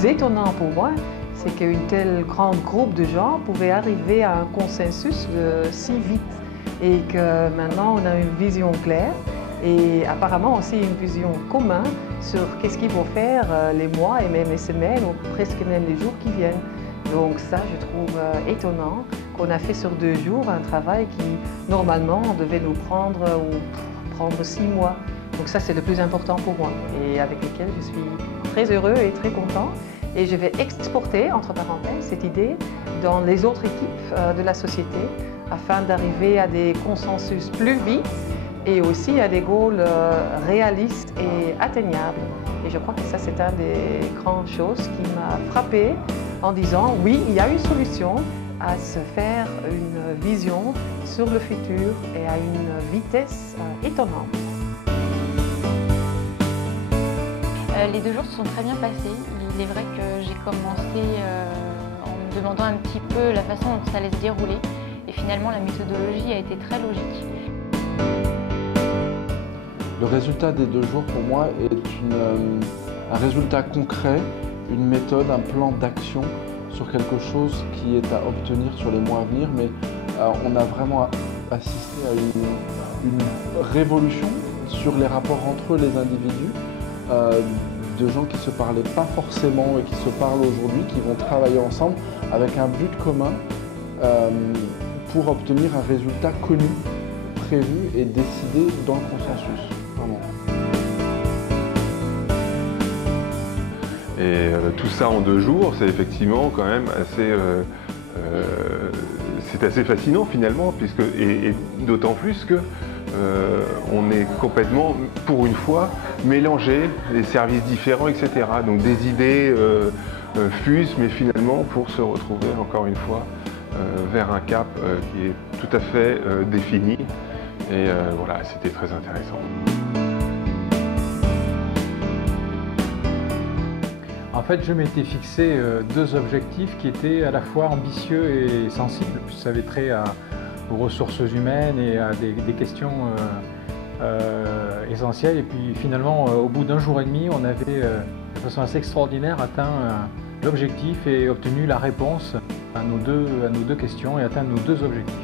plus étonnant pour moi, c'est qu'un tel grand groupe de gens pouvait arriver à un consensus si vite et que maintenant on a une vision claire et apparemment aussi une vision commune sur qu'est-ce qu'il faut faire les mois et même les semaines ou presque même les jours qui viennent. Donc ça, je trouve étonnant qu'on a fait sur 2 jours un travail qui normalement devait nous prendre 6 mois. Donc ça, c'est le plus important pour moi et avec lequel je suis très heureux et très content. Et je vais exporter, entre parenthèses, cette idée dans les autres équipes de la société afin d'arriver à des consensus plus vite et aussi à des goals réalistes et atteignables. Et je crois que ça, c'est une des grandes choses qui m'a frappée en disant oui, il y a une solution à se faire une vision sur le futur et à une vitesse étonnante. Les 2 jours se sont très bien passés. Il est vrai que j'ai commencé en me demandant un petit peu la façon dont ça allait se dérouler. Et finalement, la méthodologie a été très logique. Le résultat des 2 jours, pour moi, est un résultat concret, une méthode, un plan d'action sur quelque chose qui est à obtenir sur les mois à venir. Mais on a vraiment assisté à une révolution sur les rapports entre les individus. De gens qui ne se parlaient pas forcément et qui se parlent aujourd'hui, qui vont travailler ensemble avec un but commun pour obtenir un résultat connu, prévu et décidé dans le consensus. Vraiment. Et tout ça en 2 jours, c'est effectivement quand même assez, c'est assez fascinant finalement, et d'autant plus que on est complètement, pour une fois, mélangé, des services différents, etc. Donc des idées fusent, mais finalement pour se retrouver encore une fois vers un cap qui est tout à fait défini. Et voilà, c'était très intéressant. En fait, je m'étais fixé 2 objectifs qui étaient à la fois ambitieux et sensibles, puisque ça avait trait aux ressources humaines et à des questions essentielles. Et puis finalement, au bout d'1 jour et demi, on avait de façon assez extraordinaire atteint l'objectif et obtenu la réponse à nos deux questions et atteint nos 2 objectifs.